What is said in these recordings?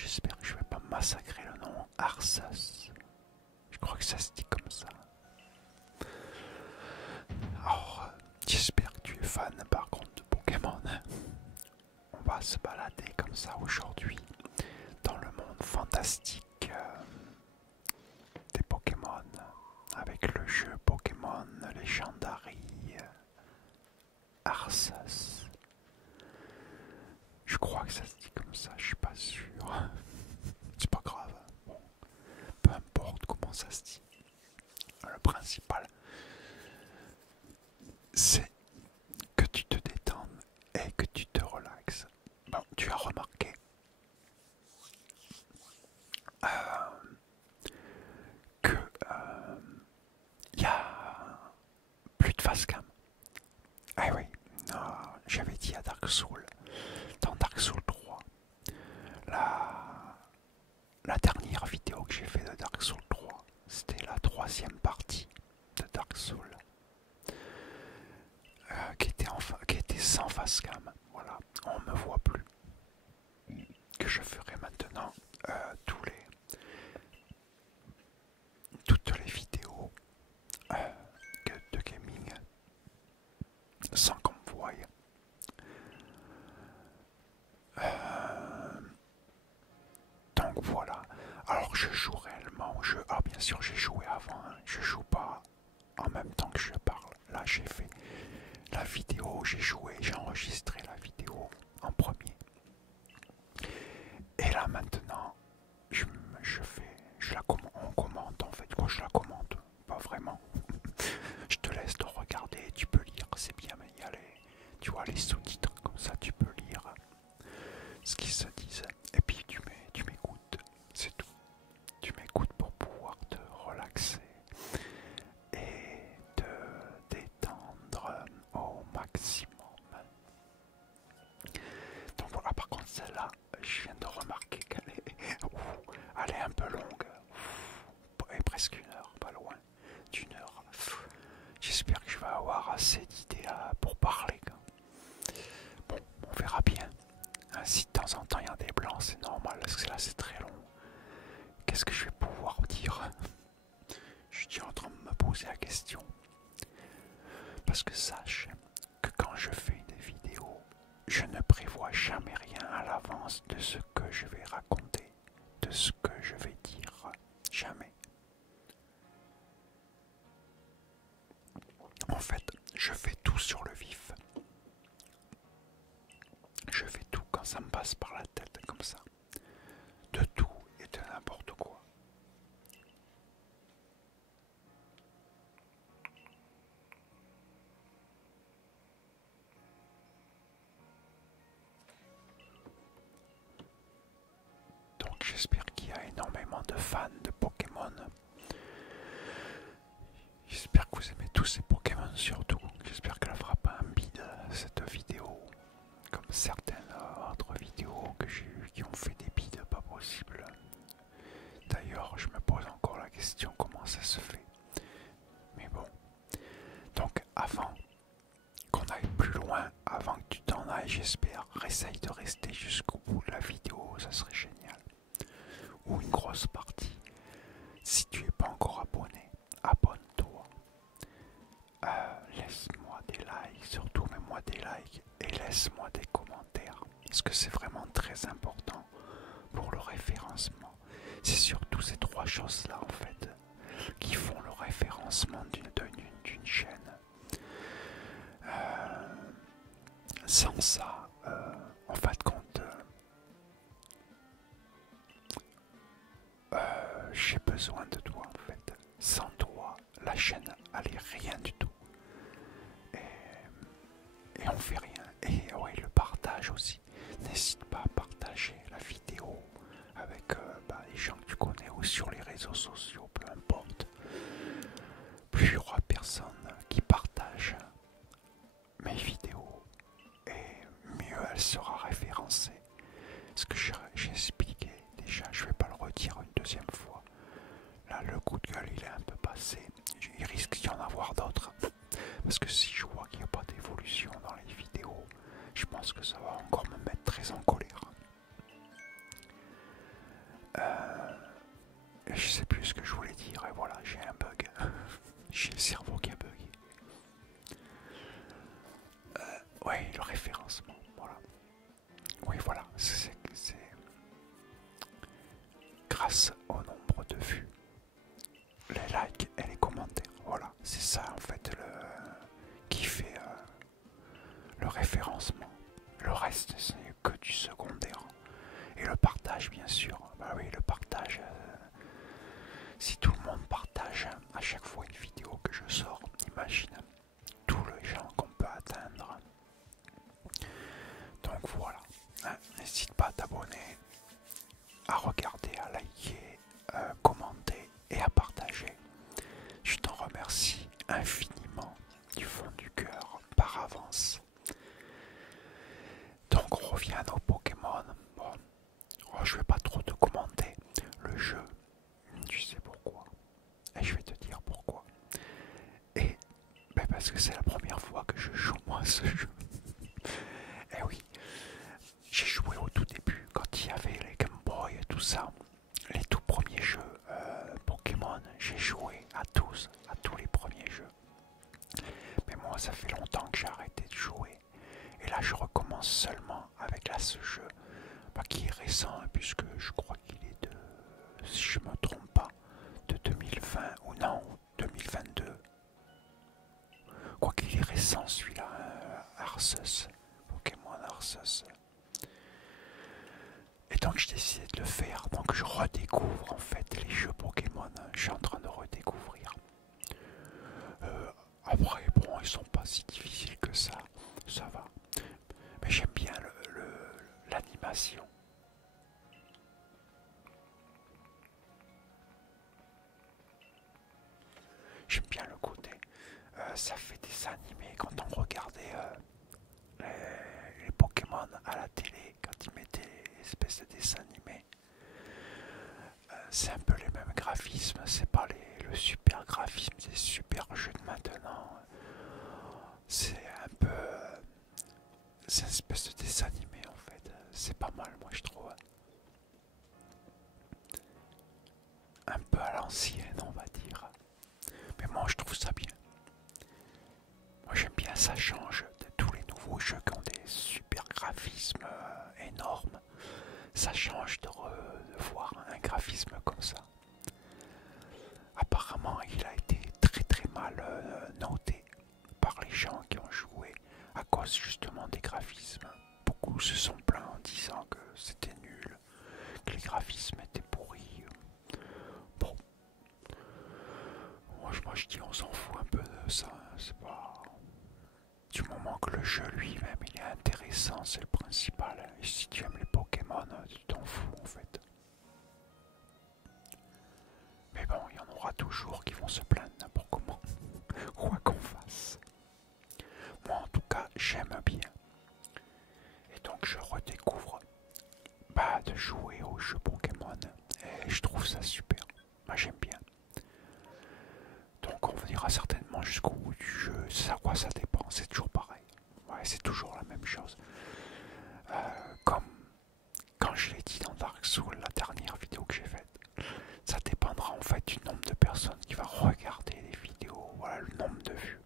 j'espère que je vais pas massacrer le nom. Arceus. Je crois que ça se dit comme ça. Alors, j'espère que tu es fan par contre de Pokémon. On va se balader comme ça aujourd'hui dans le monde fantastique des Pokémon avec le jeu Pokémon Legendary Arceus. Je crois que ça se dit comme ça, je suis pas sûr. C'est pas grave. Bon, peu importe comment ça se dit. Le principal, c'est que tu te détendes et que tu te relaxes. Bon, tu as remarqué que y a plus de facecam. Ah oui, j'avais dit à Dark Souls, dans Dark Souls 3, la dernière vidéo que j'ai fait de Dark Souls 3, c'était la troisième partie de Dark Souls, qui était sans facecam. Voilà, on me voit plus. Que je ferai maintenant toutes les vidéos de gaming sans qu'on me voie. Donc voilà. Alors je joue réellement au jeu. Ah bien sûr j'ai joué avant. Hein. Je joue pas en même temps que je parle. Là j'ai fait la vidéo, j'ai joué, j'ai enregistré la vidéo en premier. Et là maintenant, on commente en fait. Quoi, je la commente? Pas vraiment. Je te laisse te regarder, tu peux lire, c'est bien, mais il y a tu vois les sous-titres, comme ça tu peux lire ce qu'ils se disent. Et puis tu m'écoutes, c'est tout. Tu m'écoutes pour pouvoir te relaxer et te détendre au maximum. Donc voilà, par contre celle-là, je viens de remarquer elle est un peu longue. Et presque une heure, pas loin d'une heure. J'espère que je vais avoir assez d'idées pour parler. Bon, on verra bien. Si de temps en temps il y a des blancs, c'est normal, parce que là c'est très long. Qu'est-ce que je vais pouvoir dire? Je suis en train de me poser la question. Parce que sache que quand je fais des vidéos, je ne prévois jamais rien à l'avance de ce que je vais raconter, de ce que je vais dire. Jamais. En fait, je fais tout sur le vif. Je fais tout quand ça me passe par la tête, comme ça. De tout et de n'importe quoi. Donc j'espère qu'il y a énormément de fans de Pokémon. J'espère que vous aimez tous ces Pokémon surtout. J'espère qu'elle ne fera pas un bide cette vidéo. Comme certaines autres vidéos que j'ai eues qui ont fait des bides pas possibles. D'ailleurs, je me pose encore la question comment ça se fait. Mais bon. Donc avant qu'on aille plus loin, avant que tu t'en ailles, j'espère, essaye de rester jusqu'au bout de la vidéo, ça serait génial. Ou une grosse partie. Si tu n'es pas encore abonné, abonne-toi. Laisse-moi des likes, surtout mets-moi des likes et laisse-moi des commentaires. Parce que c'est vraiment très important pour le référencement. C'est surtout ces trois choses-là en fait qui font le référencement d'une chaîne. Sans ça, en fin de compte, j'ai besoin de toi en fait. Sans toi, la chaîne elle est rien du tout. Et on fait rien. Et ouais, le partage aussi. N'hésite pas à partager la vidéo avec les gens que tu connais ou sur les réseaux sociaux, peu importe. Plus il y aura personne qui partage mes vidéos et mieux elle sera référencée. Ce que j'ai expliqué déjà, je vais pas le redire une deuxième fois. Là, le coup de gueule il est un peu passé. Il risque d'y en avoir d'autres. Parce que si je vois qu'il n'y a pas d'évolution dans les vidéos, je pense que ça va encore me mettre très en colère. Je sais plus ce que je voulais dire, et voilà, j'ai un bug. J'ai le cerveau qui a bugué. Ouais, le référencement, voilà. Oui, voilà, c'est grâce au nombre de vues, les likes et les commentaires. Voilà, c'est ça en fait qui fait le référencement. Le reste, ce n'est que du secondaire. Et le partage, bien sûr. Bah oui, le partage. Si tout le monde partage à chaque fois une vidéo que je sors, imagine tous les gens qu'on peut atteindre. Donc voilà, n'hésite pas à t'abonner, à regarder, à liker, commenter et à partager. Je t'en remercie infiniment du fond du cœur par avance. Donc on revient à nos Pokémon. Bon, je vais pas trop te commenter le jeu, tu sais pourquoi. Et je vais te dire pourquoi. Et ben parce que c'est la première fois que je joue moi à ce jeu. Et oui, j'ai joué au tout début quand il y avait les Game Boy et tout ça. Les tout premiers jeux Pokémon, j'ai joué à tous les premiers jeux. Mais moi, ça fait longtemps que j'ai arrêté de jouer. Et là, je recommence seulement avec là, ce jeu qui est récent, puisque je crois qu'il est de, si je me trompe pas, de 2020 ou non, 2022. Quoi qu'il est récent celui-là, Arceus, Pokémon Arceus. Et donc j'ai décidé de le faire, donc je redécouvre en fait les jeux Pokémon, je suis en train de redécouvrir. Après, bon, ils sont pas si difficiles que ça va. Mais j'aime bien l'animation. J'aime bien le côté. Ça fait des animés quand on regardait les Pokémon à la télé, quand ils mettaient les espèces de dessins animés. C'est un peu les mêmes graphismes, c'est pas le super graphisme des super jeux de maintenant. C'est un peu. C'est une espèce de dessin animé en fait. C'est pas mal, moi je trouve. Un peu à l'ancienne, on va dire. Mais moi je trouve ça bien. Moi j'aime bien, ça change de tous les nouveaux jeux qui ont des super graphismes énormes. Ça change de voir un graphisme comme ça. Apparemment il a été très mal noté par les gens qui ont joué à cause justement des graphismes. Beaucoup se sont plaints en disant que c'était nul, que les graphismes étaient pourris. Bon, moi je dis on s'en fout un peu de ça, c'est pas... Du moment que le jeu lui-même il est intéressant, c'est le principal. Et si tu aimes les Pokémon, tu t'en fous en fait. Mais bon, il y en aura toujours qui vont se plaindre n'importe comment, quoi qu'on fasse. Moi en tout cas, j'aime bien. Et donc je redécouvre de jouer aux jeux Pokémon. Et je trouve ça super. Moi j'aime bien. Donc on verra certainement jusqu'au bout du jeu. Ça quoi ça dépend, c'est toujours pareil. Ouais, c'est toujours la même chose. Comme quand je l'ai dit dans Dark Souls, la dernière vidéo que j'ai faite. Ça dépendra en fait du nombre de personnes qui va regarder les vidéos. Voilà le nombre de vues.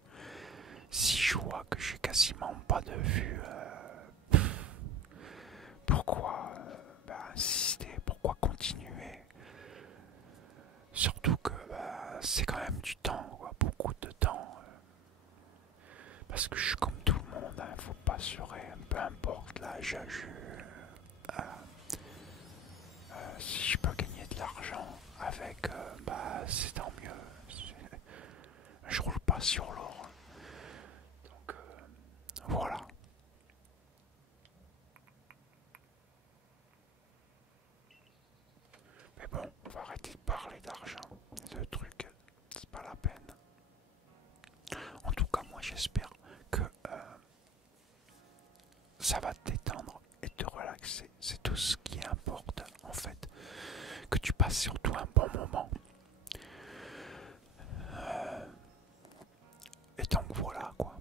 Si je vois que j'ai quasiment pas de vues, pourquoi insister, pourquoi continuer? Surtout que c'est quand même du temps, quoi, beaucoup de temps. Parce que je suis comme tout le monde, hein, faut pas se peu importe l'âge, si je peux gagner de l'argent avec, c'est tant mieux. Je roule pas sur l'or. Donc voilà. Mais bon, on va arrêter de parler d'argent, de trucs, c'est pas la peine. En tout cas, moi j'espère que ça va te détendre et te relaxer. C'est tout ce qui importe en fait. Que tu passes surtout un bon moment. Et donc voilà quoi.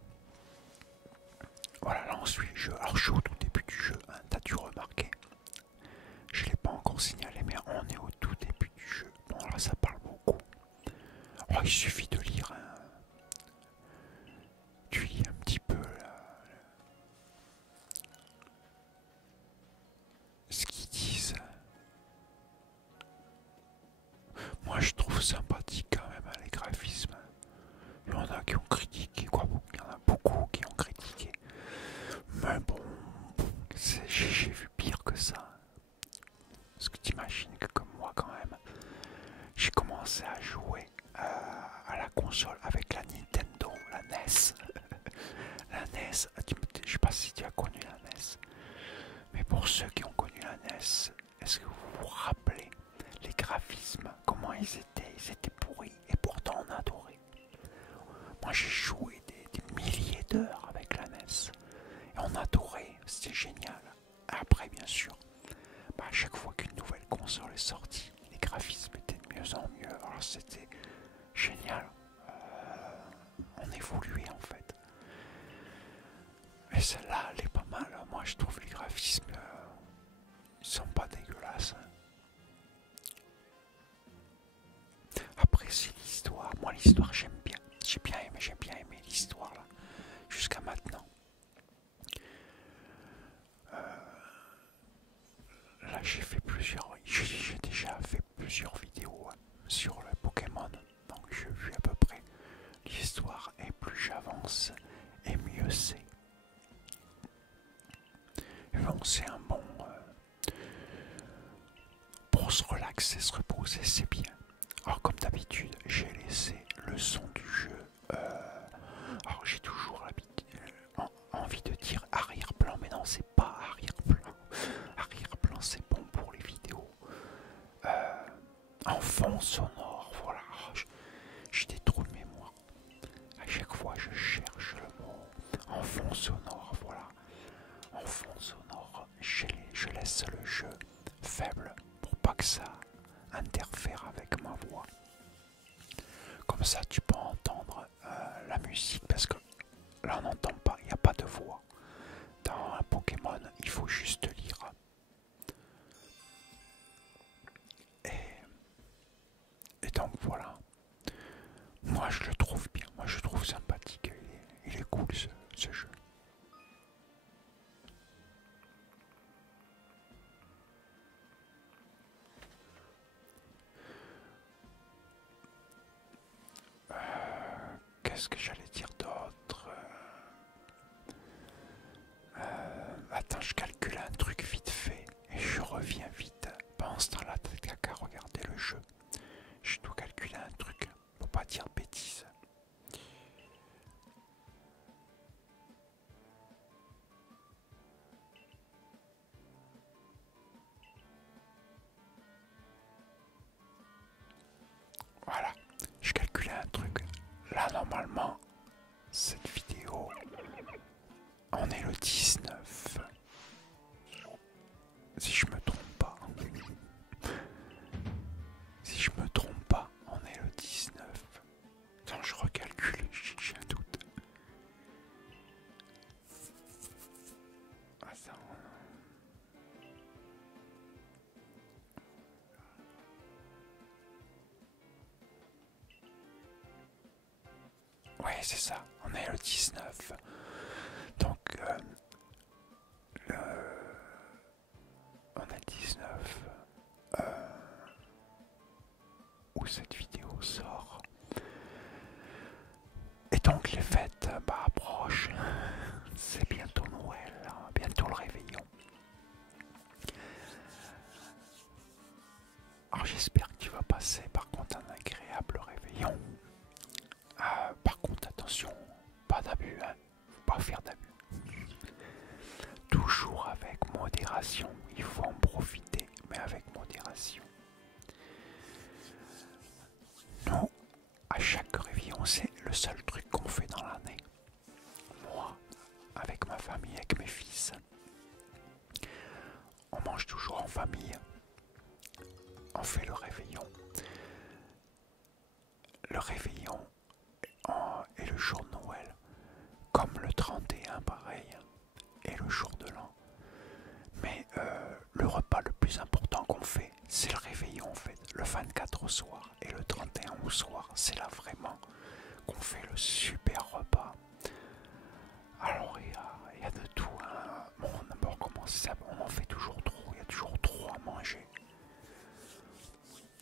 Voilà, là on suit le jeu. Alors je suis au tout début du jeu, hein, t'as dû remarquer. Je l'ai pas encore signalé, mais on est au il suffit de lire, hein. Tu lis un petit peu là, ce qu'ils disent. Moi je trouve sympathique quand même hein, les graphismes. Il y en a qui ont critiqué, quoi. Il y en a beaucoup qui ont critiqué. Mais bon, j'ai vu pire que ça. Parce que t'imagines que comme moi quand même, j'ai commencé à jouer à la console avec la Nintendo, la NES. La NES, je sais pas si tu as connu la NES. Mais pour ceux qui ont connu la NES, est-ce que vous vous rappelez les graphismes, comment ils étaient? Ils étaient pourris et pourtant on adorait. Moi j'ai joué des milliers d'heures avec la NES et on adorait, c'était génial. Après bien sûr, à chaque fois qu'une nouvelle console est sortie, les graphismes étaient de mieux en mieux, alors c'était génial. On évoluait en fait. Mais celle-là, elle est pas mal. Moi, je trouve les graphismes, ils sont pas dégueulasses. Après, c'est l'histoire. Moi, l'histoire, j'aime bien. J'ai bien aimé l'histoire là, jusqu'à maintenant. Là, j'ai déjà fait plusieurs vidéos sur le Pokémon, donc j'ai vu à peu près l'histoire. Et plus j'avance, et mieux c'est. Bon, c'est un bon pour se relaxer, se reposer, c'est bien. Alors comme d'habitude, j'ai laissé le son du jeu. Alors j'ai toujours envie de dire arrière-plan, mais non, c'est pas arrière-plan. Arrière-plan, c'est bon pour les vidéos. En fond sonore, voilà. J'ai des trous de mémoire. À chaque fois, je cherche le mot. En fond sonore, voilà. En fond sonore, je laisse le jeu faible pour pas que ça interfère avec ma voix. Comme ça, tu peux entendre la musique parce que là, on n'entend pas, il n'y a pas de voix. Dans un Pokémon, il faut juste lire. Et donc voilà. Moi, je le trouve bien. Moi, je le trouve sympathique. Il est cool ce jeu. Qu'est-ce que j'allais dire d'autre? Attends, je calcule un truc vite fait et je reviens vite. Pendant ce temps-là, t'as qu'à regarder le jeu. Je dois calculer un truc pour pas dire bêtises. Voilà, je calculais un truc. Là, normalement, cette vidéo, on est le 19. Si je me trompe pas. Si je me trompe pas, on est le 19. Attends, je recalcule, j'ai un doute. Attends. Ouais, c'est ça, on est le 19. Donc, on a 19 où cette vidéo sort. Et donc les fêtes approchent. C'est bientôt Noël, hein, bientôt le réveillon. Alors j'espère que tu vas passer par contre un agréable réveillon. Par contre attention, pas d'abus, hein. Faut pas faire d'abus. Toujours avec modération, il faut en profiter, mais avec modération. Nous, à chaque réveillon, c'est le seul truc qu'on fait dans l'année. Moi, avec ma famille, avec mes fils, on mange toujours en famille. On fait le réveillon. Le réveillon et le jour de Noël, comme le 31 pareil, et le jour de l'an. Mais le repas le plus important qu'on fait, c'est le réveillon en fait. Le 24 au soir et le 31 au soir, c'est là vraiment qu'on fait le super repas. Alors il y a de tout, hein. Bon, d'abord comment ça, on en fait toujours trop, il y a toujours trop à manger.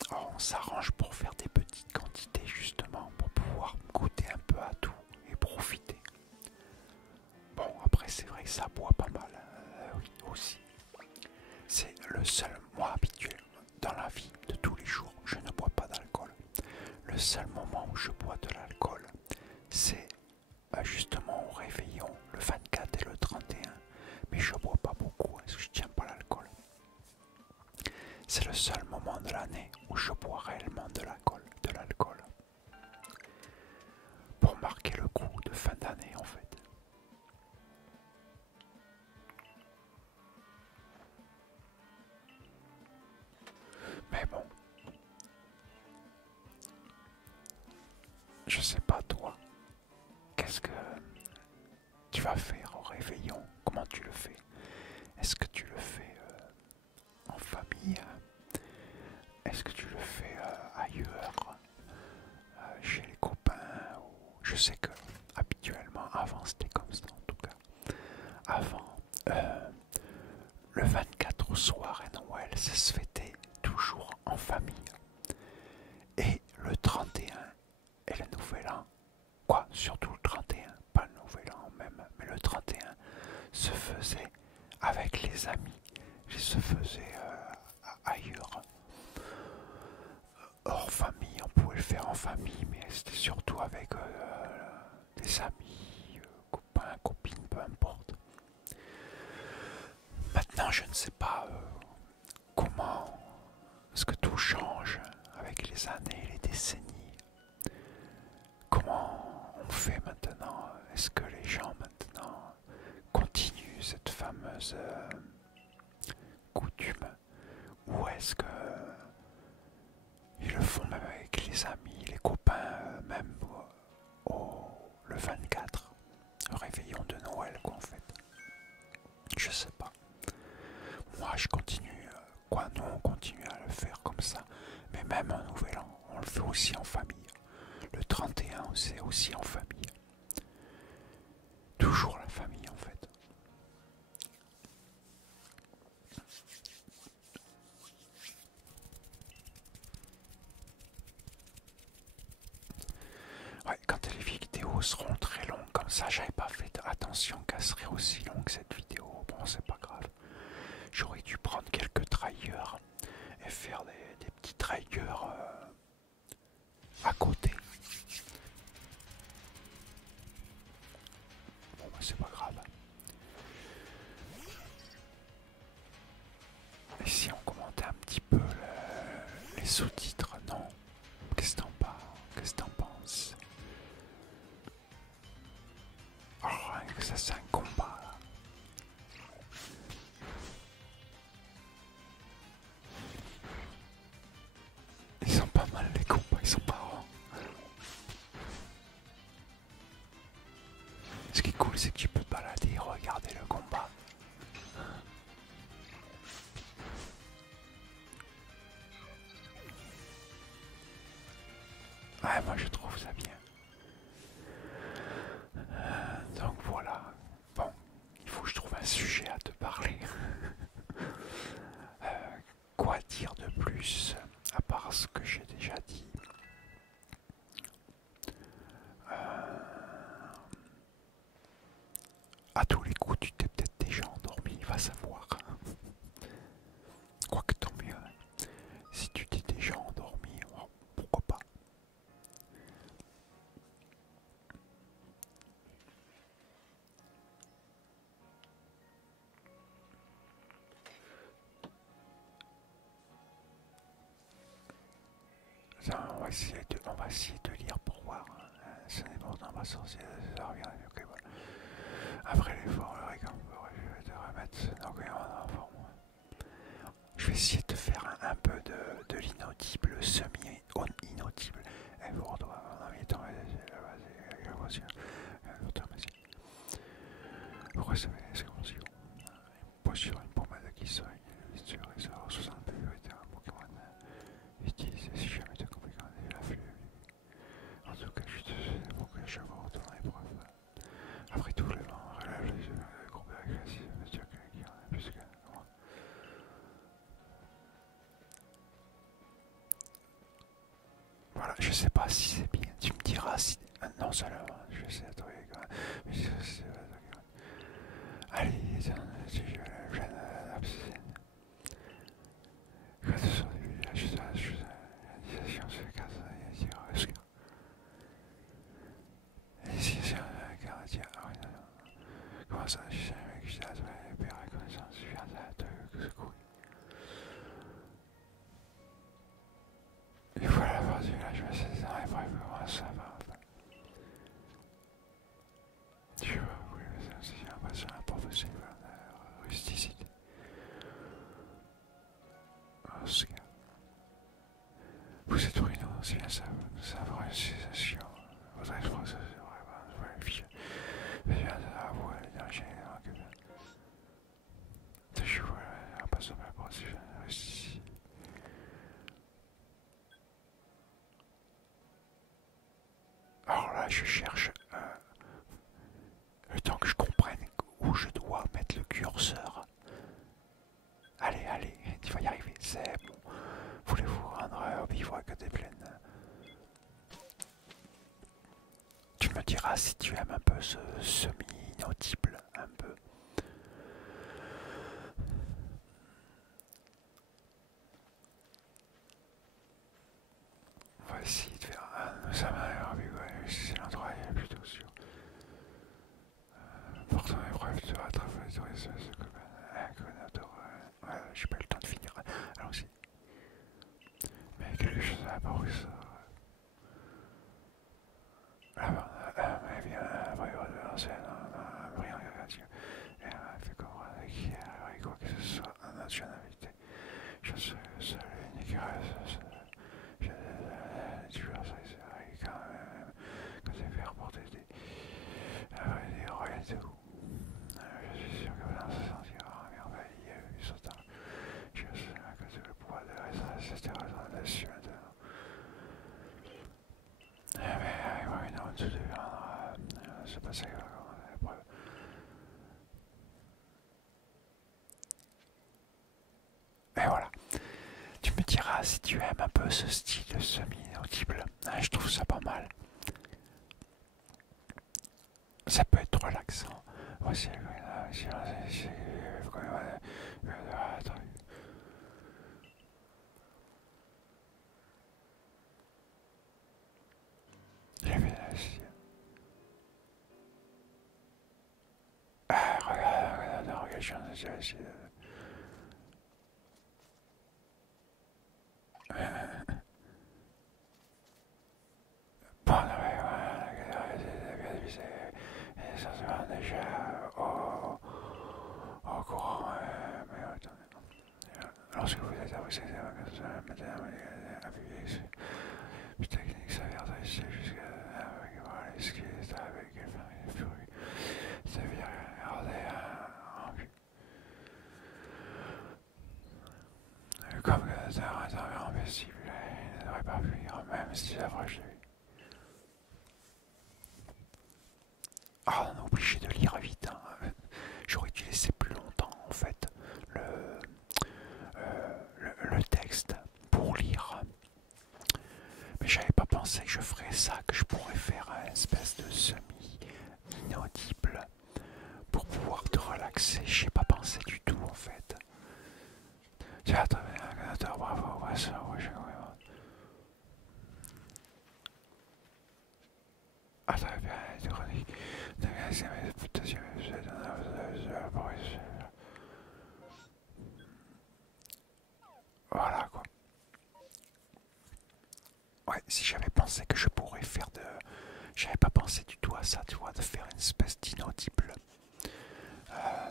Alors on s'arrange pour faire des petites quantités justement, pour pouvoir goûter un peu à tout et profiter. Bon, après c'est vrai que ça boit pas mal, oui aussi. C'est le seul, moi habituel, dans la vie de tous les jours, je ne bois pas d'alcool. Le seul moment où je bois de l'alcool, c'est justement au réveillon, le 24 et le 31. Mais je bois pas beaucoup, parce que je tiens pas l'alcool. C'est le seul moment de l'année où je bois réellement de l'alcool. Pour marquer le coup de fin d'année en fait. Mais bon, je sais pas toi, qu'est-ce que tu vas faire au réveillon? Comment tu le fais? Est-ce que tu le fais en famille? Est-ce que tu le fais ailleurs, chez les copains? Je sais que habituellement, avant c'était comme ça en tout cas. Avant, le 24 au soir et Noël, ça se fêtait toujours en famille. Et le 31 et le Nouvel An, quoi, surtout le 31, pas le Nouvel An même, mais le 31 se faisait avec les amis, il se faisait ailleurs, hors famille, on pouvait le faire en famille, mais c'était surtout avec des amis, copains, copines, peu importe. Maintenant, je ne sais pas comment est-ce que tout change avec les années, les décennies. Comment on fait maintenant? Est-ce que les gens maintenant continuent cette fameuse coutume? Ou est-ce que ils le font même avec les amis, les copains, même le 24, le réveillon de Noël quoi en fait? Je sais pas. Moi je continue, quoi, nous on continue à le faire comme ça. Mais même un nouvel an, on le fait aussi en famille. Le 31 c'est aussi en famille. Toujours la famille en fait. Ouais, quand les vidéos seront très longues comme ça, j'avais pas fait attention qu'elle serait aussi longue cette vidéo. Bon, c'est pas grave. J'aurais dû prendre quelques trailers et faire des petits trailers à côté. Bon, bah, c'est pas grave. Et si on commentait un petit peu les sous-titres, non? Qu'est-ce que t'en penses? Qu'est-ce que t'en penses? Oh, rien que ça, c'est un combat là. Ils sont pas mal les combats, ils sont pas rangs. Ce qui est cool, c'est que tu peux te balader et regarder le combat. Ouais, moi je trouve ça bien. Donc voilà. Bon, il faut que je trouve un sujet à te parler. Quoi dire de plus à part ce que j'ai déjà dit? À tous les coups, tu t'es peut-être déjà endormi, va savoir. Quoique tant mieux. Si tu t'es déjà endormi, oh, pourquoi pas? Ça, on va essayer de lire pour voir. Ce n'est pas dans ma sorcière, ça revient. Ok, voilà. Après l'effort, le réconfort, je vais te remettre. Donc, en forme. Je vais essayer de faire un peu de l'inaudible, semi-inaudible. Et vous retrouvez en invitant vous recevez les secondes posture une pommade qui soigne, sur et ça 60 priorité un Pokémon. Utilise si jamais tu as compris quand il a fallu. En tout cas, je te souhaite diras si c'est bien. Tu me diras si... non seulement, je sais trouver quand même. Mais allez, je comment ça, je savais que je t'avais peur et connaissance, je viens de secourir. Et voilà, vendu là, je me suis dit, bref, comment ça va. Tu vois, oui, j'ai l'impression d'un professeur de rusticité. Oscar. Vous êtes ruinant, c'est bien ça, nous avons une civilisation. Votre exploration, c'est vraiment une fiche. Mais bien de la voix, l'ingénieur que je vois, en passant par la porte, je reste ici. Alors là, je cherche le temps que je comprenne où je dois mettre le curseur. Allez, allez, tu vas y arriver, c'est bon. Voulez-vous rendre au bivouac des plaines? Tu me diras si tu aimes un peu ce semi-inaudible, un peu. On va essayer de faire un... ça m'a l'air c'est l'endroit est plutôt sûr. Pourtant, épreuve de rattraper les touristes, ce coordinateur. Ouais, j'ai pas eu le temps de finir. Allons-y. Mais quelque chose à part ça. Là-bas, mais bien, après, c'est un brillant gardien. Et fait comprendre qu'il y a quoi que ce soit un nationalité. Je suis le seul et unique reste. Tu vois, ça, c'est quand même. Quand c'est fait reporter des royautés où. Je suis sûr que vous se sentira merveilleux, sautant. Je sais que c'est le poids de la c'était raison dessus maintenant. Mais oui, non, tout deviendra. C'est pas ça qui va commencer l'épreuve. Et voilà. Tu me diras si tu aimes un peu ce style semi-audible. Je trouve ça pas mal. Ça peut être relaxant. Voici le regarde, j'ai essayé de... Bon, et ça se va déjà au courant, mais attendez. Lorsque vous êtes à vos madame, appuyez sur une technique s'avère ici jusqu'à ce qu'il est avec quelle famille de furie. Ça veut dire regarder comme le terrain est invincible, il ne devrait pas fuir, même s'il approche de lui. Ah, on est obligé de lire vite. Hein. J'aurais dû laisser plus longtemps en fait le texte pour lire. Mais j'avais pas pensé que je ferais ça, que je pourrais faire une espèce de semi-inaudible pour pouvoir te relaxer. J'y ai pas pensé du tout en fait. Tu as trouvé un candidateur, bravo, ouais, ça, ouais, j'ai complètement. Ah, très bien, les chroniques. Voilà quoi. Ouais, si j'avais pensé que je pourrais faire de... J'avais pas pensé du tout à ça, tu vois, de faire une espèce d'inaudible.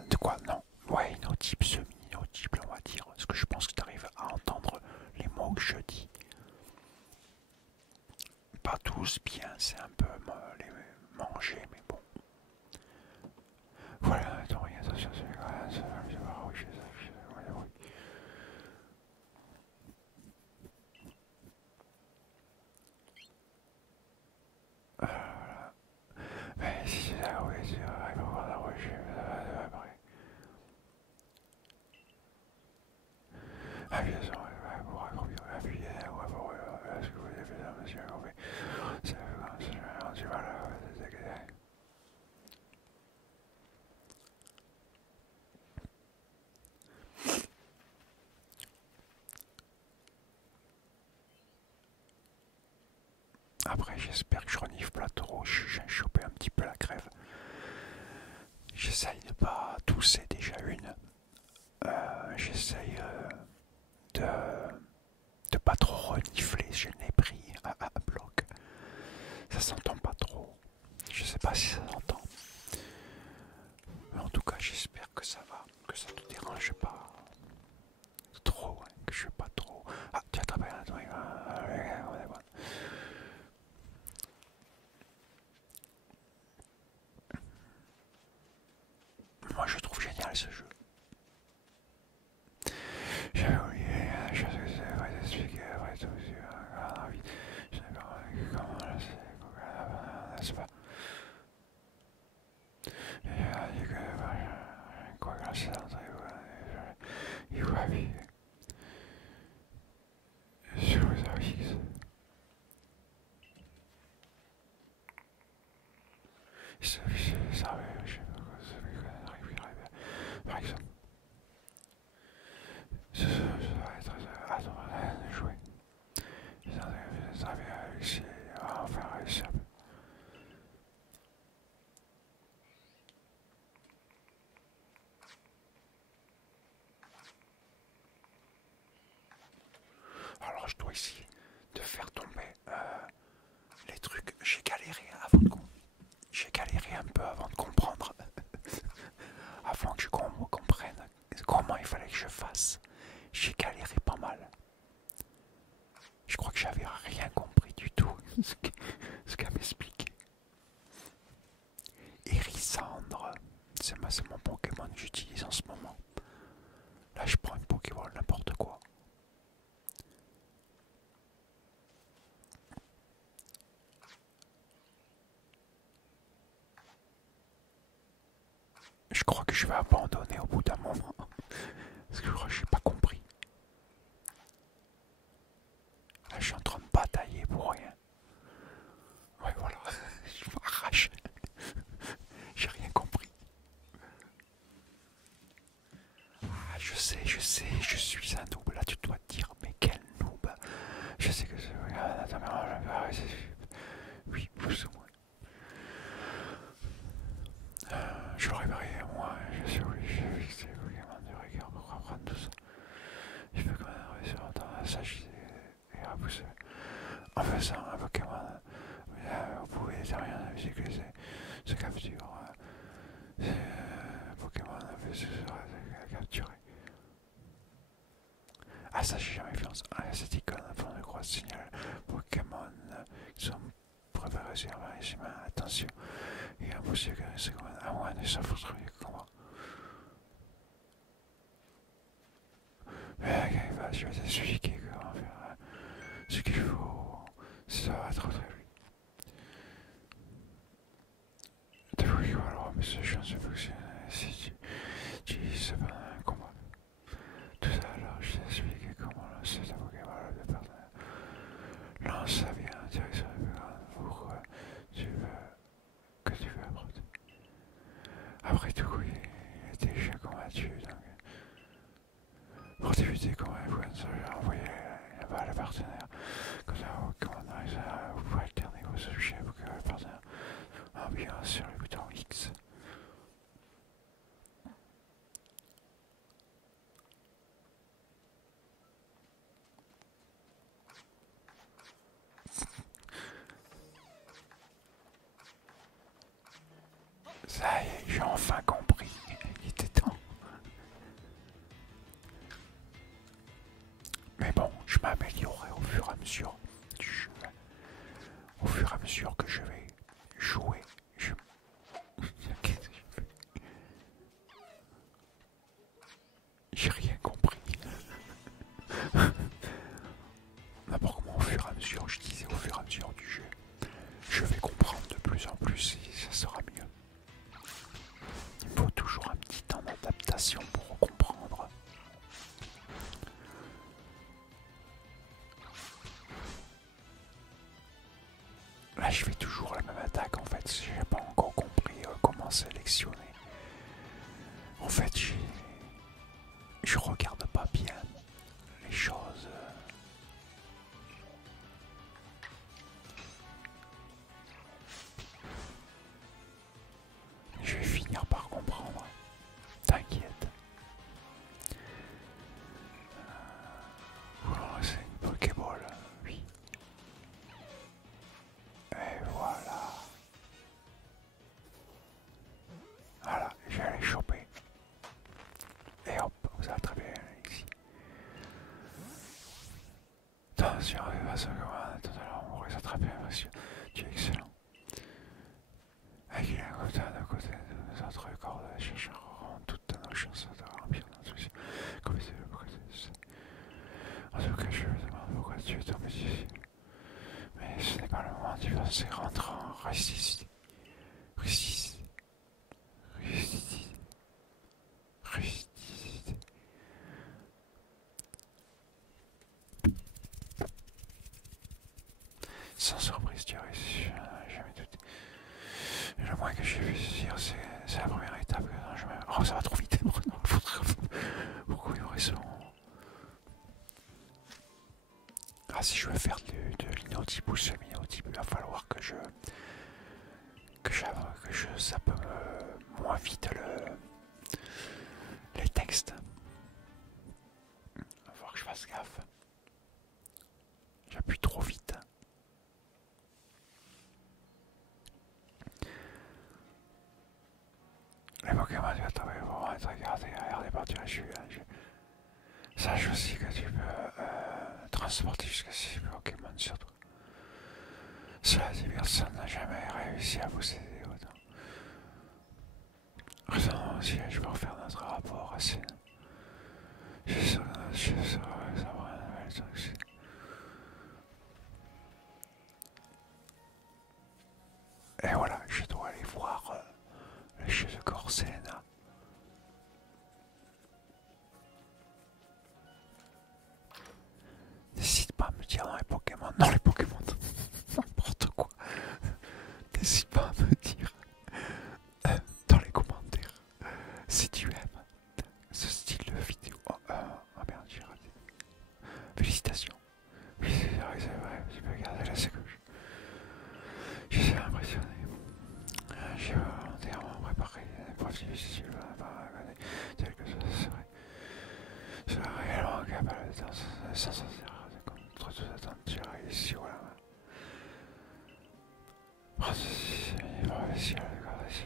De quoi? Non. Ouais, inaudible, semi-inaudible, on va dire. Parce que je pense que tu arrives à entendre les mots que je dis. Pas tous bien, c'est un peu les manger, mais bon. Voilà, attends, rien, attention, c'est quand même ça, je vais voir, oui, je sais, oui. Mais si c'est là, oui, tu arrives à voir la roche, après. Ah, bien sûr, pour accomplir, appuyer, ou avoir, ce que vous avez fait là, monsieur, j'espère que je renifle pas trop, j'ai chopé un petit peu la crève. J'essaye de pas tousser déjà une. J'essaye de pas trop renifler, je n'ai pris un bloc. Ça s'entend pas trop. Je sais pas si ça s'entend. Mais en tout cas, j'espère que ça va, que ça te dérange pas trop, hein, que je suis pas trop. Ah, tu as attrapé un truc. Moi, je trouve génial ce jeu. J'avais oublié, je sais que c'est vrai d'expliquer, vrai tout, je sais pas comment là c'est pas. Quoi que c'est d'entrée, il va vivre sur le service. Il se servait, je sais pas quoi, ça m'arriverait bien. Par exemple, ça va être à jouer. Ça va réussir à faire réussir. Alors je dois essayer de faire tomber les trucs. J'ai galéré avant de j'ai galéré un peu avant de comprendre, avant que je comprenne comment il fallait que je fasse. J'ai galéré pas mal. Je crois que j'avais rien compris du tout ce qu'elle m'expliquait. Hérissandre, c'est mon Pokémon que j'utilise en ce moment. Là je prends une Pokéball n'importe quoi. Je crois que je vais abandonner au bout d'un moment. Parce que je crois que j'ai pas compris. Là je suis en train de batailler pour rien. Ouais voilà, je m'arrache. J'ai rien compris. Ah, je sais, je suis un noob. Là tu dois te dire, mais quel noob. Je sais que c'est... Oui, plus ou moins. Je le réveillerai moi, je suis obligé de fixer le Pokémon de rigueur pour apprendre tout ça. Il faut quand même réussir à entendre la sagesse et à pousser. En faisant un Pokémon, vous pouvez déterminer la musique que se capture. Pokémon sera capturé. Ah ça j'ai jamais vu ça. Ah, cette icône en forme de croix signale Pokémon qui sont préparés sur les mains. Attention. Il y a un monsieur qui a une seconde. À moins de ça, faut trouver comment. Mais je vais t'expliquer comment faire ce qu'il faut. Ça va trop très vite. T'as voulu voir alors, mais ce chien se fonctionne si tu dis ça pendant un combat. Tout ça alors, je t'ai expliqué comment lancer ta Pokémon de partenaire. Lance ça bien en direction du pourquoi tu veux que tu veux apprendre. Après tout, oui, il était déjà combattu, donc pour débuter comme influencer, j'ai envoyé là-bas à la partenaire. Comme ça, vous pouvez alterner vos objets pour que le partenaire appuie sur le bouton X. Ça y est, j'ai enfin compris. Il était temps. Mais bon, je m'améliorerai au fur et à mesure du jeu. Au fur et à mesure que je vais jouer. Qu'est-ce que je fais? J'ai rien compris. D'abord, comment au fur et à mesure, je disais au fur et à mesure du jeu, je vais comprendre de plus en plus et ça sera mieux. Il faut toujours un petit temps d'adaptation pour comprendre. Là, je fais toujours la même attaque en fait. J'ai pas encore compris comment sélectionner. En fait, je regarde pas bien les choses. c'est rentrant, résiste, résiste, résiste, résiste. Sans surprise, tu as réussi, jamais douté. Le moins que j'ai vu se dire, c'est la première étape. Non, oh, ça va trop vite. Pourquoi il me reste. Ah, si je veux faire de l'inaudible ou semi-audible, il va falloir que je zappe moins vite les textes. Il va falloir que je fasse gaffe. J'appuie trop vite. Les Pokémon, tu vas trouver vraiment être regardé par du sache aussi que tu peux transporter jusqu'à 6 Pokémon sur toi. Cela dit, personne n'a jamais réussi à vous aider autant. Raison aussi, je vais refaire notre rapport assez. Je serai savoir un nouvel truc. Et voilà, je dois aller voir le jeu de Corsen. N'hésite pas à me dire dans les Pokémon. Non, les Pokémon. N'importe quoi. N'hésite pas à me dire dans les commentaires si tu aimes ce style de vidéo. Oh merde, j'ai raté. Félicitations. Oui, c'est vrai, tu peux garder la sacoche. Je suis impressionné. J'ai volontairement préparé des profils si tu veux pas regarder tel que ce serait réellement capable de sans sortir contre toute attente. Tu as réussi, voilà. Processus professionnel de cordage.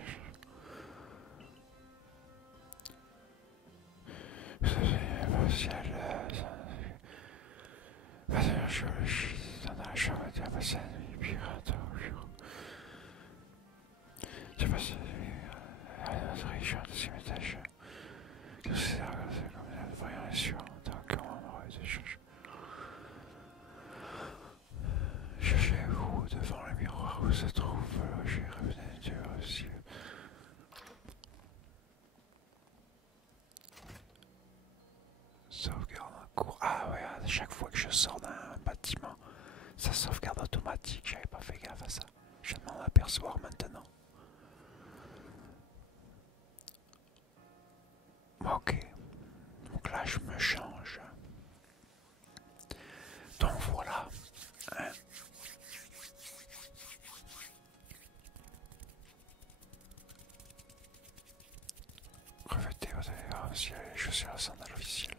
Vas-y, je suis dans la chambre, tu as passé la nuit, puis rentre au bureau. Tu as passé la nuit à notre région de ces métages. Considère comme la brillant et sûr, en tant qu'amoureux de cherche. Cherchez-vous devant le miroir où se trouve logé, revenez Dieu aussi. Sauvegarde en cours. Ah ouais, à chaque fois que je sors d'un bâtiment, ça sauvegarde automatique. J'avais pas fait gaffe à ça. Je viens de m'en apercevoir maintenant. Ok. Donc là, je me change. Donc voilà. Hein. Revêtez vos éléments officiels et les chaussures à sandales officielles.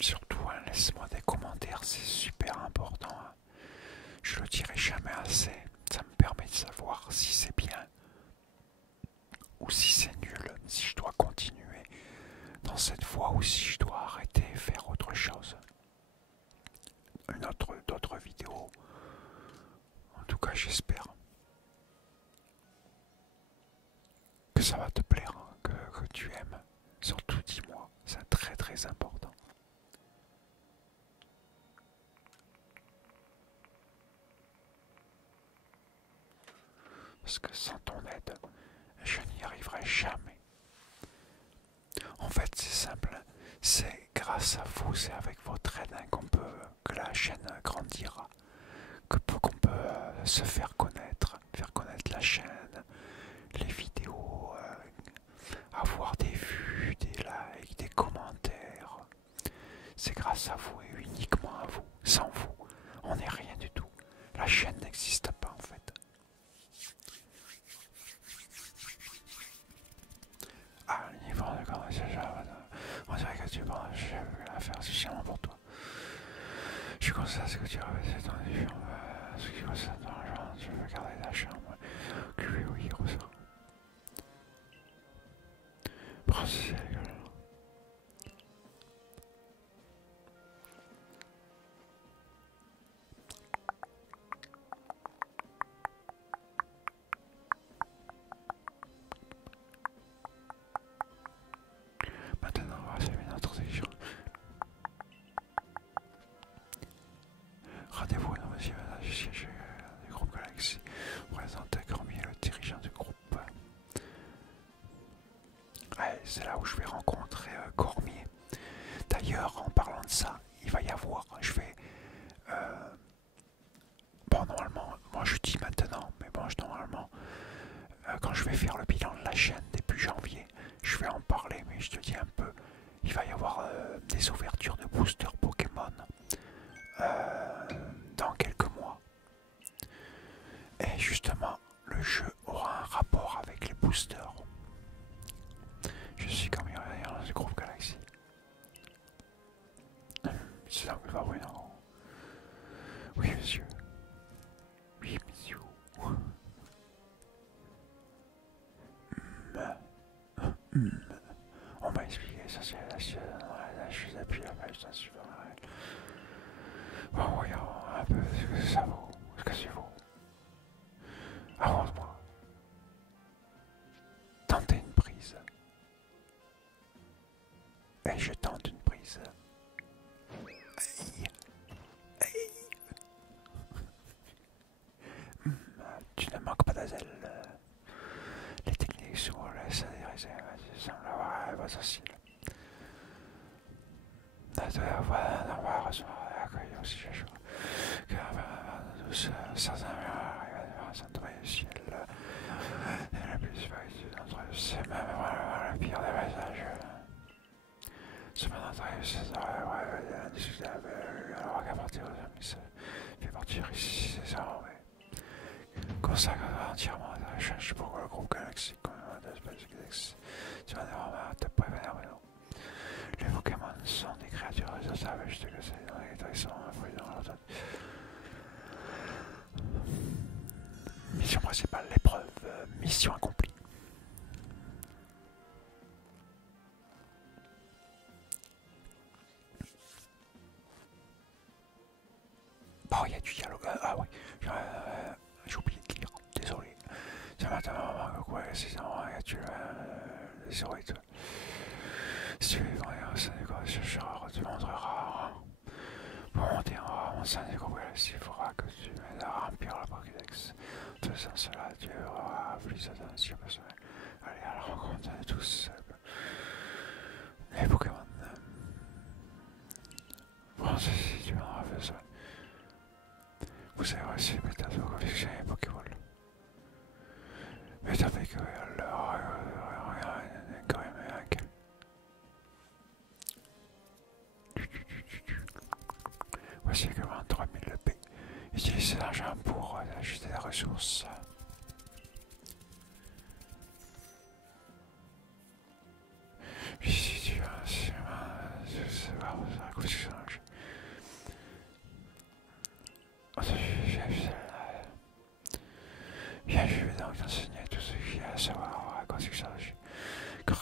Surtout, hein, laisse-moi des commentaires, c'est super important. Hein. Je le dirai jamais assez. Ça me permet de savoir si c'est bien ou si c'est nul, si je dois continuer dans cette voie ou si je dois arrêter et faire autre chose. D'autres vidéos. En tout cas, j'espère que ça va te plaire, hein, que tu aimes. Surtout dis-moi, c'est très très important. Parce que sans ton aide, je n'y arriverai jamais. En fait, c'est simple. C'est grâce à vous, c'est avec votre aide que la chaîne grandira, qu'on peut se faire connaître la chaîne, les vidéos, avoir des vues, des likes, des commentaires. C'est grâce à vous et uniquement à vous. Sans vous, on n'est rien du tout. La chaîne n'existe pas en fait. Ah, le niveau de conversation, on dirait que tu penses que j'ai l'affaire spécialement pour toi. Je constate ce que tu avais ton édition, ce qui concerne ton argent, je veux garder la chambre. QV, oui, ressort. Prends ceci à l'école. Maintenant, on va faire une introduction. siège du groupe Galaxy. Présente Cormier, le dirigeant du groupe. Ouais, c'est là où je vais rencontrer Cormier. D'ailleurs, en parlant de ça, il va y avoir, je vais... bon, normalement, moi je dis maintenant, mais bon, normalement, quand je vais faire le bilan de la chaîne début janvier, je vais en parler, mais je te dis un peu, il va y avoir des ouvertures de boosters Pokémon dans quelques mois. Et justement, le jeu aura un rapport avec les boosters. Je suis comme il y a dans le groupe Galaxy. C'est là où il va, oui, non. Oui, monsieur. Oui, monsieur. On m'a expliqué ça, c'est la chose depuis la page d'un super. Bon, voyons un peu ce que ça vaut. Ce que c'est vaut. Avance-moi. Tentez une prise. Et je tente une prise. Aïe. Aïe. Tu ne manques pas d'azelle. Les techniques sont laissées à des semblent avoir pas facile. Voilà, on va recevoir l'accueil aussi, je joue. Sans un tomber du ciel. Et la plus d'entre eux, c'est même le pire des messages. Ce d'entre eux, c'est indiscutable. Alors qu'à partir de ça, fait partir ici, c'est ça, mais. Consacre entièrement à la recherche pour le groupe Galaxy, comme l'espèce Galaxy. Tu vas devoir te prévenir, mais non. Les Pokémon sont des créatures raisonnables, je te le sais, dans les traits sont influents dans leur tête. Mission principale, l'épreuve, mission accomplie. Bon, il y a du dialogue. Ah oui, j'ai oublié de lire, désolé. C'est maintenant, quoi, c'est non, il y a du. Désolé, toi. Si tu veux, ça n'est chercheur, tu montreras. Pour monter en rang, mon sein des groupes, il faudra que tu m'aides à remplir la Pokédex. En faisant cela, tu auras plus d'attention personnelle. Allez à la rencontre de tous les Pokémon. Bon, si tu en as besoin. Vous avez reçu mes méthodes de conviction et Pokéball. Mais t'as fait que quand même un calme. Voici que 23 000 P. Utilisez l'argent pour acheter des ressources. Si tu as je sais pas, ça coûte ça. Bien, je vais donc t'enseigner tout ce qu'il y a à savoir à la construction. Quand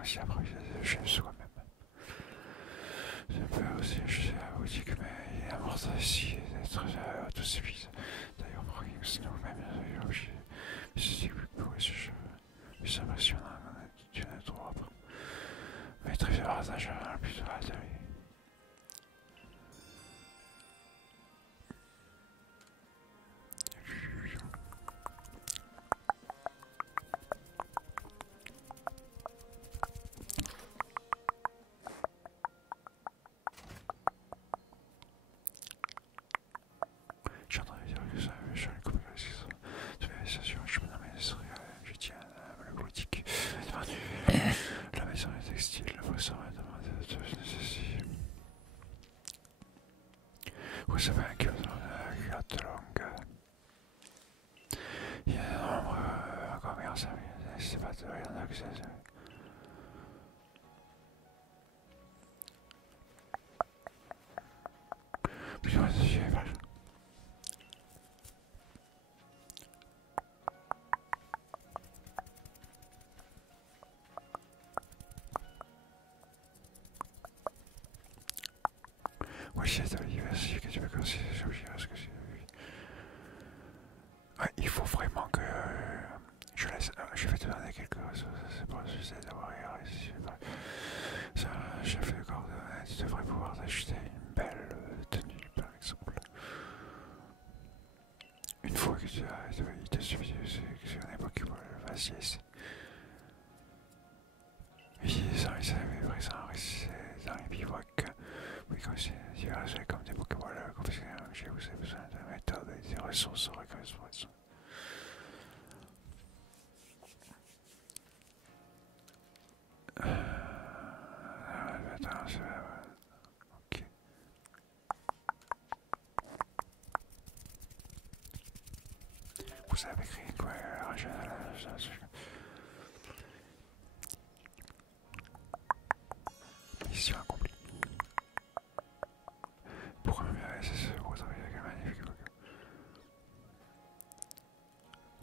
aussi après, je me soi-même. Je peux aussi acheter la boutique, mais il est important ici d'être autosuffisant. D'ailleurs, pour nous-mêmes, l'objet. Mais c'est plus beau ce jeu. Plus impressionnant, tu ne trouveras pas. Mais très avantage plutôt à l'atelier. Je suis en train de dire que ça, je suis comme ça. Tu m'avais s'assurer, je me nomme je tiens à la boutique. La maison est textile, la poisson est demandée de ceci. Vous savez un cœur dans la culotte longue. Il y a un nombre commerce, c'est pas de rien d'accès. Puis moi, j'y vais pas. Oui, c'est l'université que tu veux considérer, ce que c'est. Ouais, il faut vraiment que je laisse. Je vais te donner quelque chose, c'est pas juste d'avoir regardé si je pas. Ça, j'ai fait le coordonnées, tu devrais pouvoir t'acheter une belle tenue par exemple. agréger comme des Pokéballs, confectionnés, vous avez besoin de méthodes et des ressources au récompenses. Attends, ok. Vous avez créé quoi? Mission accomplie. Pour un c'est vous travaillez avec un magnifique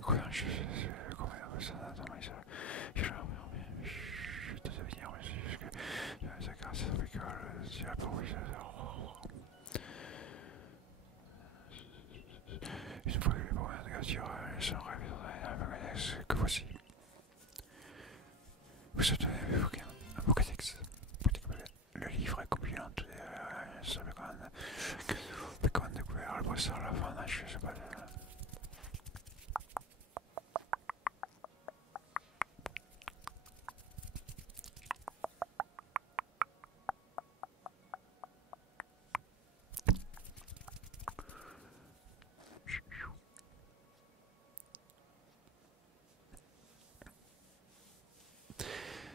combien je combien de personnes attendent ici? Je te devenir, mais c'est juste que ça grâce à l'école, tu as pas oui, une fois que les moyens de capture sont révisés que voici. Vous obtenez un Pokédex. Le livre est compilant tous les seuls commandes découvert le professeur à la fin d'un je sais pas.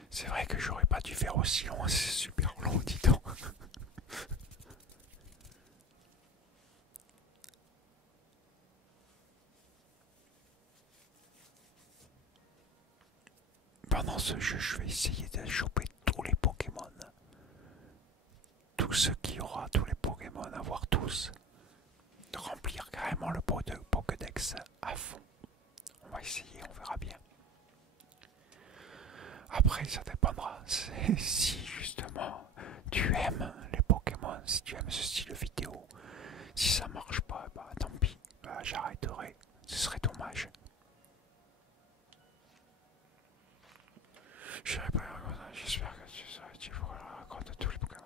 C'est vrai que j'aurais pas dû faire aussi long, c'est super long, dis donc. Pendant ce jeu, je vais essayer de choper tous les Pokémon. Tous ceux qui aura, tous les Pokémon, avoir tous. De remplir carrément le Pokédex à fond. On va essayer, on verra bien. Après, ça dépendra. Si justement tu aimes les Pokémon, si tu aimes ce style de vidéo, si ça marche pas, bah tant pis, bah, j'arrêterai. Ce serait dommage. Je pas j'espère que tu feras raconter tous les Pokémon.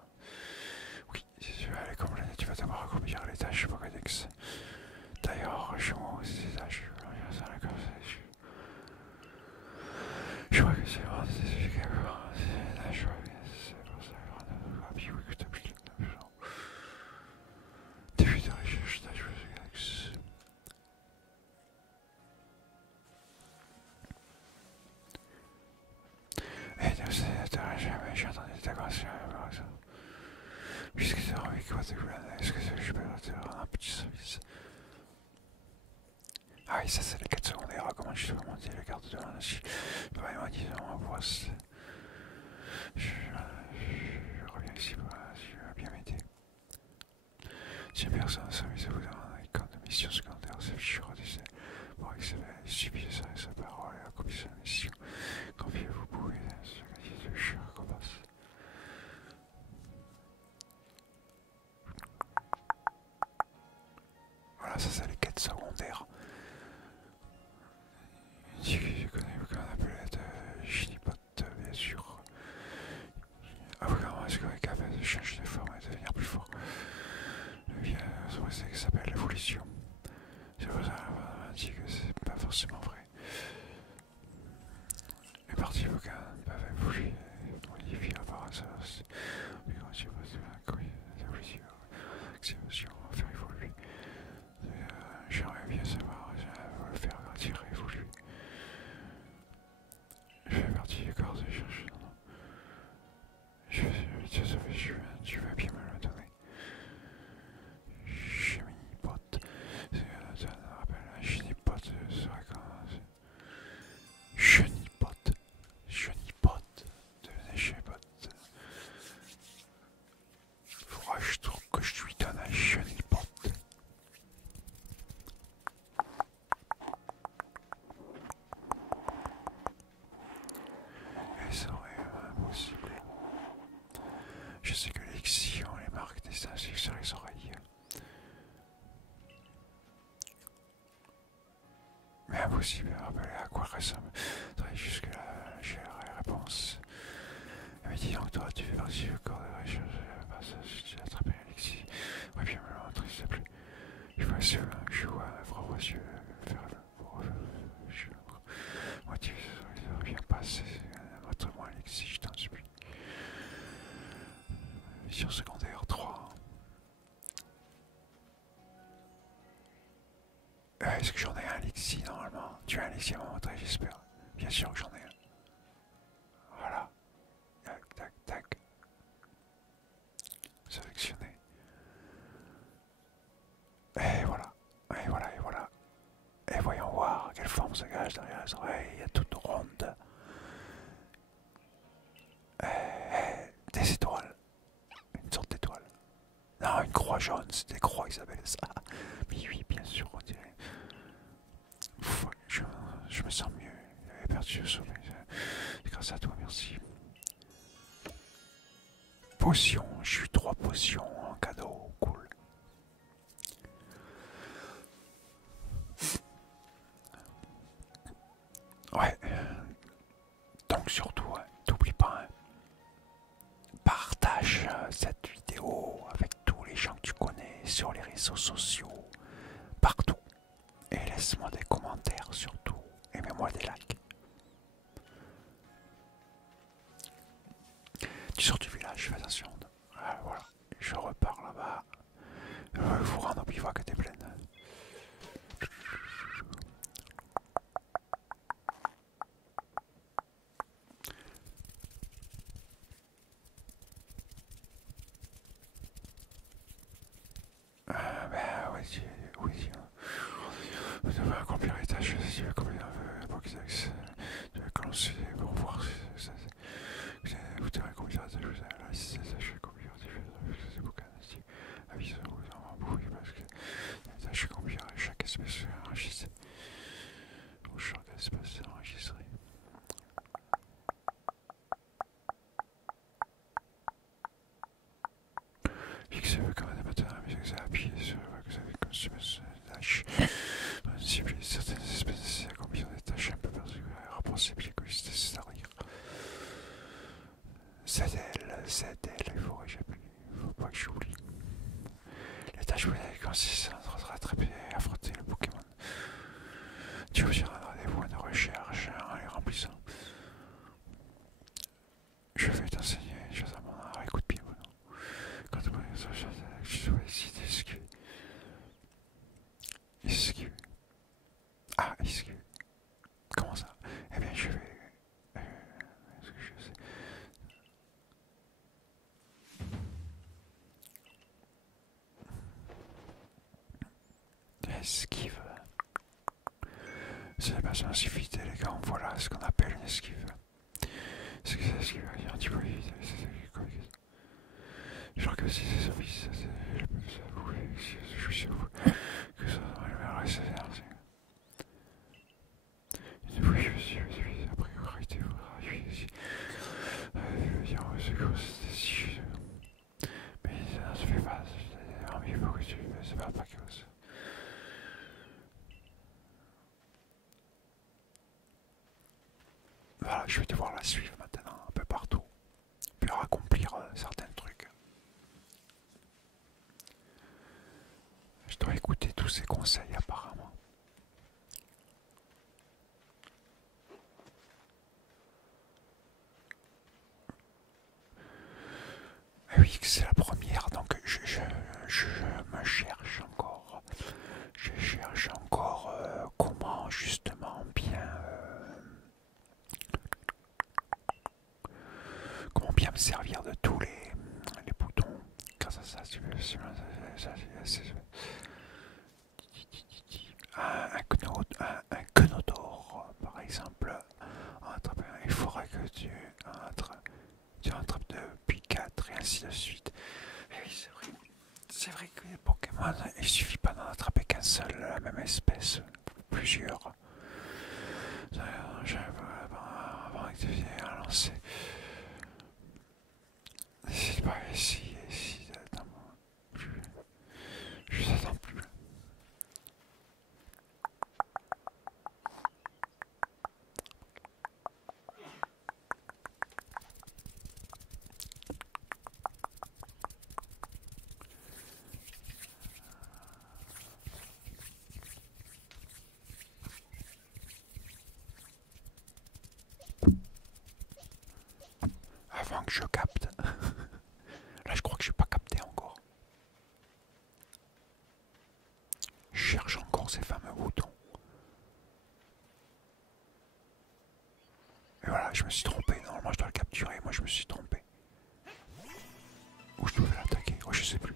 Oui, si tu veux aller comme l'année, tu vas devoir accomplir les tâches Pokédex. D'ailleurs, je vois aussi ces tâches. Je crois que c'est vraiment des tâches. C'est pour ça que début de recherche tâches Pokédex. Et de cette jamais j'ai entendu ta conversation avec ça. Puisque c'est envie quoi de vous est-ce que je peux te rendre un petit service? Ah oui, ça c'est les 4 secondaires. Comment je dois monter la carte de la nation? Vraiment, disons, on va voir. Je reviens ici pour si tu vas bien m'aider. Si personne ne service à vous demande un compte de mission secondaire, s'affichera des pour accéder à subir sa parole et accomplir sa mission. Confiez-vous, vous pouvez se de chaque récompense. Voilà, ça c'est les quêtes secondaires. Je connais aucun appelé de Ginipot, bien sûr. Vraiment, est-ce qu'on est capable de changer de forme et de devenir plus fort? Le bien, qui s'appelle l'évolution. C'est pour ça qu'on dit que c'est pas forcément vrai. Les parties vocales peuvent évoluer et modifier par rapport à ça. Mais quand tu vois l'évolution, on va faire évoluer. J'aimerais bien savoir, le faire grandir et évoluer. Je fais partie du corps de cherche. Tu veux bien me le donner. Chimipot. Ça me rappelle un Chimipot, c'est vrai quand Chimipot. Chimipot. Devenez Chimipot. Faudra que je trouve que je lui donne un Chimipot. Et ça aurait impossible. Je sais que l'Exion, les marques des stations sur les oreilles. Mais impossible de rappeler à quoi ressemble. Jusque-là, j'ai la réponse. Elle me dit donc, toi, tu fais partie du corps de recherche. Si tu as attrapé Alexis, ouais, bien me le montrer, s'il te plaît. Il faut assurer que je vois un vrai yeux faire le. Moi, tu viens passer. Montre-moi Alexis, je t'en supplie. Mission secondaire 3. Est-ce que j'en ai un ici normalement? Tu as un ici à me montrer, j'espère. Bien sûr que j'en ai un. Voilà. Tac, tac, tac. Sélectionner. Et voilà. Et voilà, et voilà. Et voyons voir quelle forme se cache derrière les oreilles. Il y a toute ronde. Des étoiles. Une sorte d'étoile. Non, une croix jaune. C'est des croix, ils appellent ça. Mais oui, bien sûr, on dirait. Ouf, je me sens mieux. J'avais perdu le sommeil. Grâce à toi, merci. Potions. J'ai eu 3 potions en cadeau. Cool. Ouais. Donc surtout, hein, t'oublies pas, hein, partage cette vidéo avec tous les gens que tu connais sur les réseaux sociaux, partout. Et laisse-moi des commentaires surtout. Et mets-moi des likes. Tu sors du village, fais attention. Voilà, je repars là-bas. Vous rendre au bivouac que t'es pleine. Ben oui, oui. Vous devez accomplir les tâches, si vous accomplir vous devez commencer pour voir si ça. Vous devez accomplir les tâches, là, si c'est ça, je vais accomplir c'est beaucoup avis vous en bouillez parce que les tâches accomplir chaque espèce enregistrée. Ou chaque espèce enregistrée. Fixez-vous comme un amateur, mais vous avez appuyé sur le que vous avez consumé une tâche. Ciblez certaines espèces à accomplir des tâches un peu particulières. Pensez bien que c'est-à-dire. C'est elle, il faut que j'appuie. Il faut pas que j'oublie. Les tâches vous avez consistent à rattraper et affronter le Pokémon. Tu obtiendras des points de recherche en les remplissant. Je vais t'enseigner les choses à mon art. Écoute bien, bon. Quand tu prends ça, je dois essayer d'esquiver. Esquiver. Ah, esquiver. Comment ça? Eh bien, je vais. Est-ce que je sais? Esquive. C'est la personne suffit élégant. Voilà ce qu'on appelle une esquive. Ce que c'est esquive, un petit peu vite. Je crois que si c'est ça, je suis sûr que ça va le rester. Oui, je suis a priorité, mais ça ne se fait pas, il faut que tu c'est pas que ça. Voilà, je vais devoir la suivre maintenant un peu partout, pour accomplir certains trucs. Je dois écouter tous ces conseils apparemment. Oui, c'est la première, donc je me cherche encore. Je cherche encore comment justement comment bien me servir de tous les boutons. Grâce à ça, un Quenodor, par exemple. Il faudrait que tu attrapes depuis 4 et ainsi de suite. Et oui, c'est vrai. C'est vrai que les Pokémon, il suffit pas d'en attraper qu'un seul, la même espèce, plusieurs. Avant que tu viennes à lancer. N'hésite pas à essayer, je t'attends plus. Avant que je capte. Là, je crois que je n'ai pas capté encore. Je cherche encore ces fameux boutons. je me suis trompé. Normalement, je dois le capturer. Moi, je me suis trompé. Ou je devais l'attaquer. Oh, je sais plus.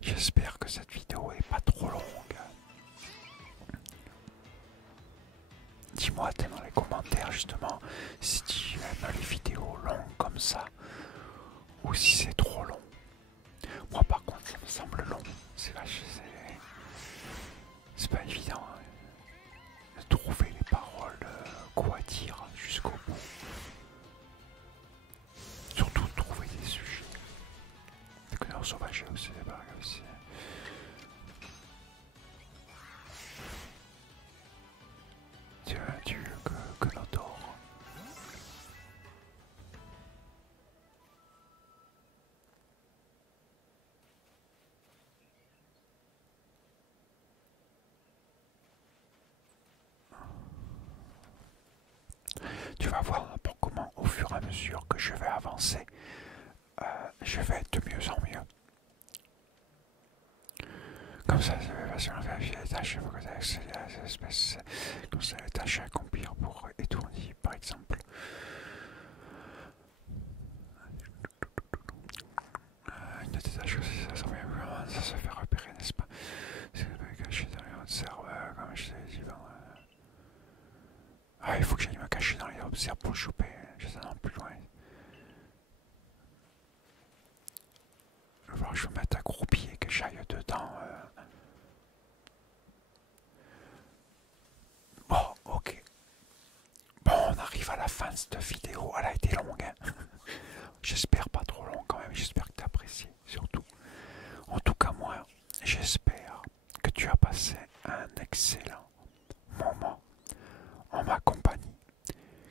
J'espère que cette vidéo est pas trop longue. Dis-moi dans les commentaires justement si tu aimes les vidéos longues comme ça ou si c'est trop long. Moi par contre ça me semble long. C'est pas évident de trouver les paroles quoi dire jusqu'au bout. Surtout de trouver des sujets. Les couleurs sauvages aussi, c'est pareil aussi. Tu as un dieu que l'on adore. Tu vas voir pour comment au fur et à mesure que je vais avancer, je vais être de mieux en mieux. Comme ça, ça va faire vérifier les tâches pour accéder à ces espèces. Comme ça, les tâches à accomplir pour étourdir, par exemple. Une des tâches aussi, ça se fait repérer, n'est-ce pas? C'est caché dans les autres serveurs, comme je t'ai dit. Ah, il faut que j'aille me cacher dans les autres serveurs pour le choper. Je sais non plus loin. Il va falloir que je me mette accroupi et que j'aille dedans. Bon, ok. Bon, on arrive à la fin de cette vidéo. Elle a été longue, hein. J'espère pas trop long quand même. J'espère que tu as apprécié, surtout. En tout cas, moi, j'espère que tu as passé un excellent moment en ma compagnie,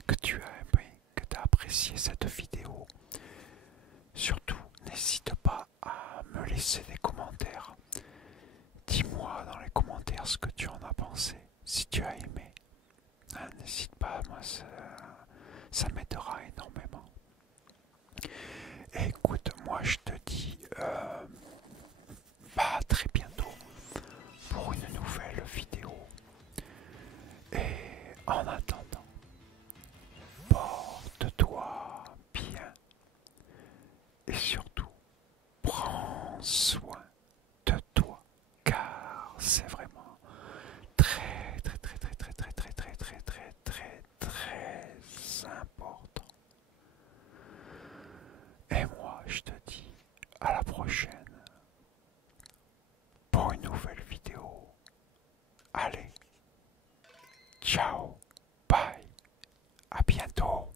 que tu as aimé, que tu as apprécié cette vidéo. Surtout, n'hésite pas à me laisser des commentaires. Dis-moi dans les commentaires ce que tu en as pensé, si tu as aimé. N'hésite pas, moi ça m'aidera énormément. Et écoute, moi je te dis à très bientôt pour une nouvelle vidéo. Et en attendant, porte-toi bien et surtout prends soin de toi car c'est vraiment très très très très très très très très très très très très important. Et moi je te dis à la prochaine pour une nouvelle vidéo. Allez, ciao, bye, à bientôt.